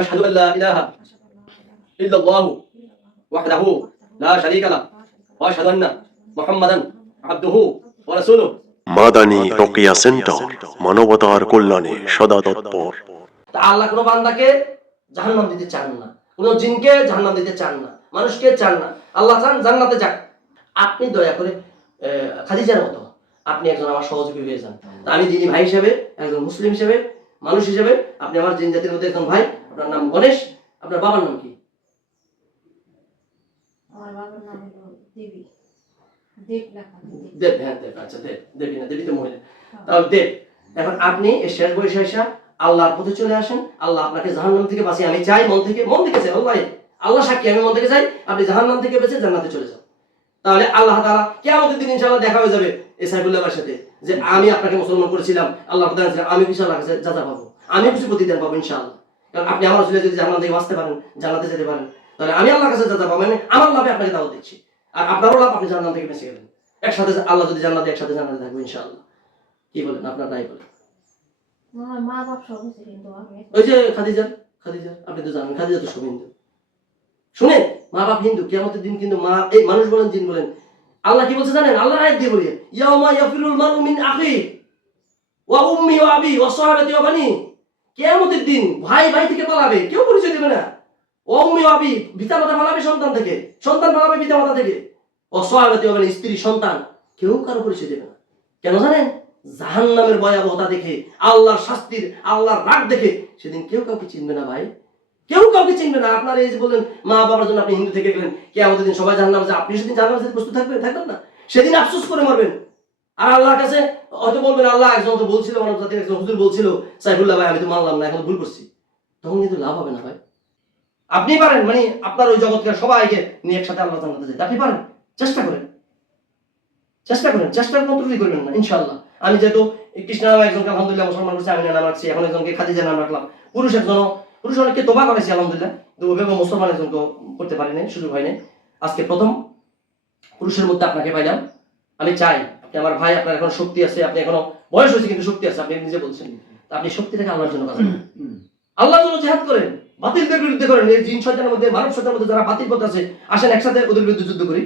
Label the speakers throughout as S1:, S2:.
S1: أشهد أن لا إله إلا الله وحده لا شريك له وأشهد أن محمدا عبده ورسوله.
S2: Madani রকিয়া centre মানবতার কল্যাণে সদা তৎপর।
S1: আল্লাহ কোনো বান্দাকে জাহান্নাম দিতে চান না কোনো জিনকে জাহান্নাম দিতে চান না মানুষকে চান না। আল্লাহ চান জান্নাতে যাক। আপনি দয়া করে খাদিজার মতো আপনি একজন আমার সহযোগী হয়ে যান। আমি দিদি ভাই হিসেবে একজন মুসলিম হিসেবে মানুষ হিসেবে আপনি আমার জিন জাতির মধ্যে একজন ভাই আপনার নাম গণেশ আপনার বাবার নাম কি?
S3: আমার বাবার নাম দেবী। দেব দেব।
S1: দেব হ্যাঁ দেব আচ্ছা দেব দেবী না দেবী তো মহিলা তাহলে দেব এখন আপনি শেষ বয়সে এসে আল্লাহর পথে চলে আসেন আল্লাহ আপনাকে জাহান্নাম থেকে বাঁচিয়ে আমি চাই মন থেকে মন থেকে চাই আল্লাহ। আল্লাহ সাক্ষী আমি মন থেকে চাই আপনি জাহান্নাম থেকে বেঁচে জান্নাতে চলে যান। তাহলে আল্লাহ তাআলা কিয়ামতের দিন ইনশাআল্লাহ দেখা হয়ে যাবে এই সাইফুল্লাহর সাথে যে আমি আপনাকে মুসলমান করেছিলাম আল্লাহ প্রদান আমি কিছু আল্লাহ যাজা পাবো আমি কিছু প্রতিদান পাবো ইনশাআল্লাহ। কারণ আপনি আমার ছেলে যদি জান্নাত থেকে বাঁচতে পারেন জান্নাতে যেতে পারেন। তাহলে আমি আল্লাহর কাছে যাজা পাবো মানে আমার লাভে আপনাকে দাওয়াত দিচ্ছি। আর আপনারও লাভ আপনি জান্নাত থেকে বেঁচে গেলেন। একসাথে আল্লাহ যদি জান্নাতে একসাথে জান্নাতে থাকব ইনশাআল্লাহ। কি বলেন আপনার তাই বলেন।
S3: আমি
S1: ওই যে খাদিজা খাদিজা আপনি তো জানেন খাদিজা তো মা বাপ হিন্দু কিয়ামতের দিন কিন্তু মা এই মানুষ বলেন জিন বলেন। আল্লাহ কি বলছে জানেন? আল্লাহ আয়াত দিয়ে বলি ইয়াউমা ইয়াফিরুল মারউ মিন আখি ওয়া উম্মি ওয়া আবি ওয়া সাহাবাতি ওয়া বানি কিয়ামতের দিন ভাই ভাই থেকে পালাবে, কেউ পরিচয় দেবে না। ওয়া আবি পিতা মাতা পালাবে সন্তান থেকে, সন্তান পালাবে পিতা মাতা থেকে। সাহাবাতি ওয়া স্ত্রী, সন্তান, কেউ কারও পরিচয় দেবে না। কেন জানেন? জাহান্নামের ভয়াবহতা দেখে, আল্লাহর শাস্তির, আল্লাহর রাগ দেখে সেদিন কেউ কাউকে চিনবে না ভাই। কেউ কাউকে চিনবে না। আপনার এই যে বললেন, মা বাবার জন্য আপনি হিন্দু থেকে গেলেন কে আমাদের দিন সবাই জানলাম যে আপনি সেদিন জানলাম যে প্রস্তুত থাকবেন? থাকবেন না। সেদিন আফসোস করে মারবেন। আর আল্লাহর কাছে হয়তো বলবেন, আল্লাহ, একজন তো বলছিল, মানব জাতির একজন হুজুর বলছিল, সাইফুল্লাহ ভাই, আমি তো মানলাম না, এখন ভুল করছি। তখন কিন্তু লাভ হবে না ভাই। আপনি পারেন মানে আপনার ওই জগৎকে সবাইকে নিয়ে একসাথে আল্লাহ জানাতে যেতে আপনি পারেন, চেষ্টা করেন। চেষ্টা করেন, চেষ্টার কোনো ত্রুটি করবেন না, ইনশাআল্লাহ। আমি যেহেতু কৃষ্ণ নামে, একজনকে আলহামদুলিল্লাহ মুসলমান করছি, আমি নাম রাখছি, এখন একজনকে খাদিজা নাম রাখলাম। পুরুষ একজন পুরুষ অনেককে তোবা করেছি আলহামদুলিল্লাহ। কিন্তু ওভাবে মুসলমান একজনকে করতে পারিনি সুযোগ হয়নি আজকে প্রথম, পুরুষের মধ্যে আপনাকে পাইলাম। আমি চাই আপনি আমার ভাই আপনার এখন শক্তি আছে আপনি এখনও বয়স হয়েছে কিন্তু শক্তি আছে আপনি নিজে বলছেন। আপনি শক্তি থেকে আল্লাহর জন্য কাজ করেন আল্লাহর জন্য জেহাদ করেন বাতিলদের বিরুদ্ধে করেন এই জিন শয়তানের মধ্যে মানব শয়তানের মধ্যে যারা বাতিল পথ আছে আসেন একসাথে ওদের বিরুদ্ধে যুদ্ধ করি।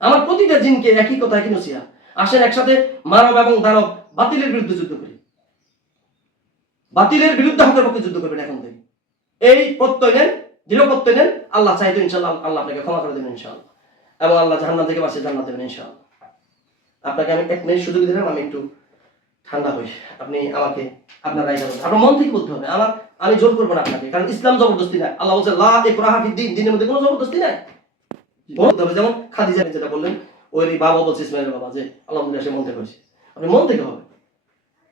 S1: আমার প্রতিটা জিনকে একই কথা একই নসিয়া আসেন একসাথে মানব এবং দানব বাতিলের বিরুদ্ধে যুদ্ধ করি। বাতিলের বিরুদ্ধে হকের পক্ষে যুদ্ধ করবেন এখন থেকে। এই প্রত্যয় নেন দৃঢ় প্রত্যয় নেন আল্লাহ চাইতো ইনশাল্লাহ আল্লাহ আপনাকে ক্ষমা করে দেবেন ইনশাআল্লাহ। এবং আল্লাহ জাহান্নাম থেকে বাঁচিয়ে জান্নাত দেবেন ইনশাআল্লাহ। আপনাকে আমি এক মিনিট সুযোগ দিলাম আমি একটু ঠান্ডা হই। আপনি আমাকে আপনার রায় জানাবেন আপনার মন থেকে বলতে হবে আমার আমি জোর করব না আপনাকে কারণ ইসলাম জবরদস্তি নাই আল্লাহ বলছে লা ইকরাহা ফিদ দিন দিনের মধ্যে কোনো জবরদস্তি নাই। বলতে হবে যেমন খাদিজা যেটা বললেন ওই বাবা বলছে ইসমাইলের বাবা যে আলহামদুলিল্লাহ সে মন থেকে হয়েছে। আপনি মন থেকে হবে।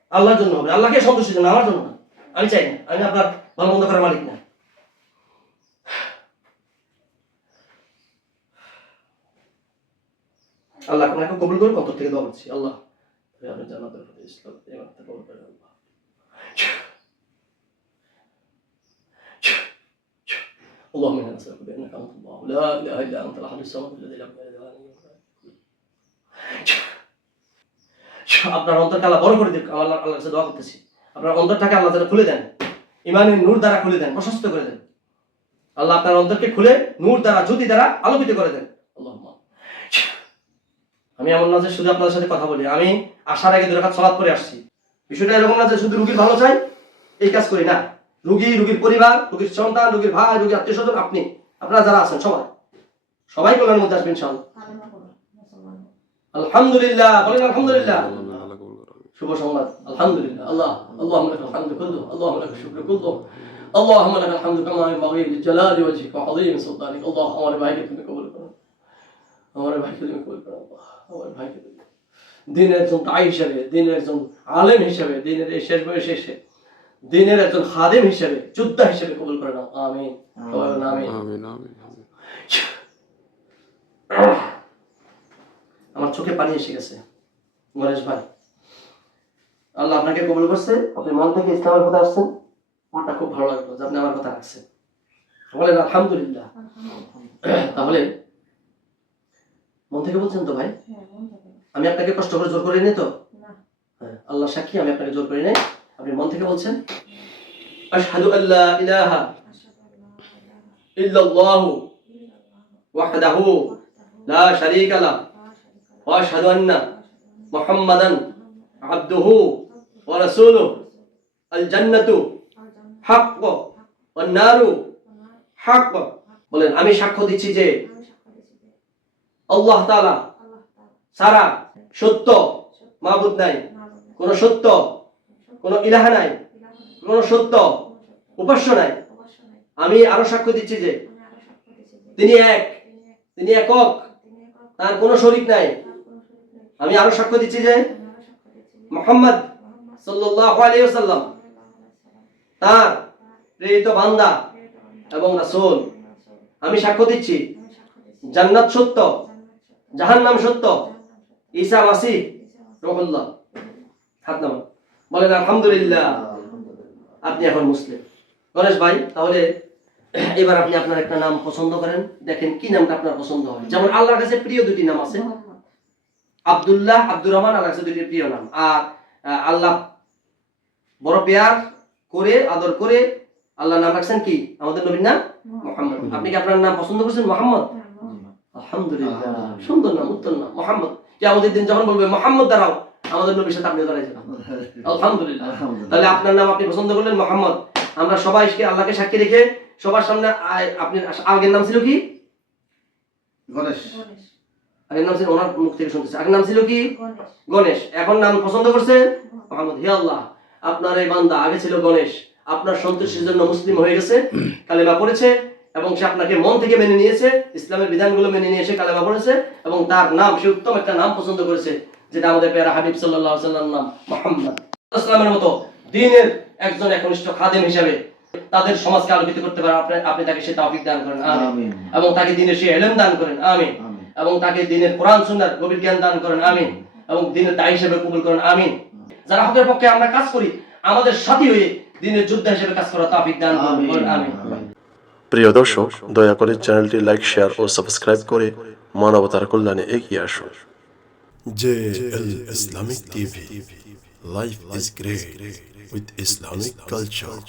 S1: আল্লাহর জন্য হবে। আল্লাহকে সন্তুষ্টির জন্য আমার জন্য না। আমি চাই না। আমি আপনার ভালো মন্দ করার মালিক না। আল্লাহ আপনাকে কবুল করুন অন্তর থেকে দোয়া করছি আল্লাহ আপনি জান্নাতের প্রতি ইসলাম ইমানকে কবুল করেন আল্লাহ اللهم انا نسالك بانك انت الله لا اله الا انت الاحد الصمد الذي لم يلد ولم يولد আপনার অন্তরকে আল্লাহ বড় করে দিক আমার আল্লাহ আল্লাহর কাছে দোয়া করতেছি আপনার অন্তরটাকে আল্লাহ যেন খুলে দেন ইমানের নূর দ্বারা খুলে দেন প্রশস্ত করে দেন আল্লাহ আপনার অন্তরকে খুলে নূর দ্বারা জ্যোতি দ্বারা আলোকিত করে দেন আল্লাহুম্মা। আমি এমন না যে শুধু আপনাদের সাথে কথা বলি আমি আসার আগে দুরাকাত সলাৎ করে আসছি বিষয়টা এরকম না যে শুধু রুগীর ভালো চাই এই কাজ করি না রুগী রুগীর পরিবার রুগীর সন্তান রুগীর ভাই রুগীর আত্মীয় স্বজন আপনি আপনারা যারা আছেন সবাই সবাই কল্যাণের মধ্যে আসবেন ইনশাআল্লাহ
S3: কালেমা করো মুসলমান
S1: আলহামদুলিল্লাহ বলেন আলহামদুলিল্লাহ শুভ সংবাদ আলহামদুলিল্লাহ আল্লাহ اللهم لك الحمد كله اللهم لك الشكر كله اللهم لك الحمد كما ينبغي لجلال وجهك وعظيم سلطانك الله আমার ভাইকে তুমি কবুল করো আমার ভাইকে তুমি কবুল করো আল্লাহ আমার ভাইকে তুমি দিনের একজন হিসেবে দিনের একজন আলেম হিসেবে দিনের এই শেষ বয়সে এসে দিনের একজন খাদেম হিসেবে যোদ্ধা হিসেবে কবুল করে নাও। আমিন। আমিন। আমার চোখে পানি এসে গেছে। গণেশ ভাই আল্লাহ আপনাকে কবুল করছে। আপনি মন থেকে ইসলামের কথা আসছেন। মনটা খুব ভালো লাগল যে আপনি আমার কথা রাখছেন। বলেন আলহামদুলিল্লাহ। তাহলে মন থেকে বলছেন তো ভাই?
S3: হ্যাঁ
S1: আমি আপনাকে কষ্ট করে জোর করিনি তো? হ্যাঁ আল্লাহ সাক্ষী আমি আপনাকে জোর করি নাই। আপনি মন থেকে বলছেন? আশহাদু আল্লা ইলাহা ইল্লাল্লাহু ওয়াহদাহু লা শারীকা লা ওয়া আশহাদু আন্না মুহাম্মাদান আবদুহু ওয়া রাসূলুহু আল জান্নাতু হাক্ক ওয়ান নারু হাক্ক বলেন আমি সাক্ষ্য দিচ্ছি যে আল্লাহ তালা সারা সত্য মাবুদ নাই। কোন সত্য কোন ইলাহা নাই। কোন সত্য উপাস্য নাই। আমি আরও সাক্ষ্য দিচ্ছি যে তিনি এক তিনি একক। তার কোনো শরিক নাই। আমি আরও সাক্ষ্য দিচ্ছি যে মোহাম্মদ ওয়াসাল্লাম তার প্রেরিত বান্দা এবং রাসুল। আমি সাক্ষ্য দিচ্ছি। জান্নাত সত্য। জাহান্নাম সত্য। ঈসা মাসিহ রহুল্লাহ হাত নামান। বলেন আলহামদুলিল্লাহ আপনি এখন মুসলিম। গণেশ ভাই তাহলে এবার আপনি আপনার একটা নাম পছন্দ করেন। দেখেন কি নামটা আপনার পছন্দ হয়। যেমন আল্লাহর কাছে প্রিয় দুটি নাম আছে। আব্দুল্লাহ আব্দুর রহমান আল্লাহর কাছে দুটি প্রিয় নাম। আর আল্লাহ বড় পেয়ার করে আদর করে আল্লাহ নাম রাখছেন কি? আমাদের নবীর নাম মোহাম্মদ। আপনি কি আপনার নাম পছন্দ করছেন মোহাম্মদ? আলহামদুলিল্লাহ। সুন্দর নাম উত্তম নাম। মোহাম্মদ। দিন যখন বলবে মোহাম্মদ দাঁড়াও আমাদের নবীর সাথে আপনি দাঁড়াই যাবেন আলহামদুলিল্লাহ। তাহলে আপনার নাম আপনি পছন্দ করলেন মোহাম্মদ। আমরা সবাইকে আল্লাহকে সাক্ষী রেখে সবার সামনে আপনি আগের নাম ছিল কি?
S4: গণেশ।
S1: আগের নাম ছিল ওনার মুখ থেকে শুনতেছে। আগের নাম ছিল কি? গণেশ। এখন নাম পছন্দ করছে মোহাম্মদ। হে আল্লাহ আপনার এই বান্দা আগে ছিল গণেশ। আপনার সন্তুষ্টির জন্য মুসলিম হয়ে গেছে। কালেমা পড়েছে। এবং সে আপনাকে মন থেকে মেনে নিয়েছে ইসলামের বিধানগুলো মেনে নিয়ে এসে কালেমা পড়েছে এবং তার নাম সে উত্তম একটা নাম পছন্দ করেছে যেটা আমাদের পেয়ারা হাবিব সাল্লাহ সাল্লাম নাম মোহাম্মদ। ইসলামের মতো দিনের একজন একনিষ্ঠ খাদেম হিসাবে তাদের সমাজকে আলোকিত করতে পারে আপনি আপনি তাকে সে তাওফিক দান করেন আমিন। এবং তাকে দিনের সে এলেম দান করেন আমিন।
S4: আমিন।
S1: এবং তাকে দিনের কোরআন সুন্দর গভীর জ্ঞান দান করেন আমিন। এবং দিনের দায়ী হিসেবে কবুল করেন আমিন। যারা হকের পক্ষে আমরা কাজ করি আমাদের সাথী হয়ে দিনের যোদ্ধা হিসেবে কাজ করা তাফিক দান করুন
S4: আমিন।
S2: প্রিয় দর্শক, দয়া করে চ্যানেলটি লাইক, শেয়ার ও সাবস্ক্রাইব করে মানবতার কল্যাণে এগিয়ে আসুন। J L Islamic TV, life is great with Islamic culture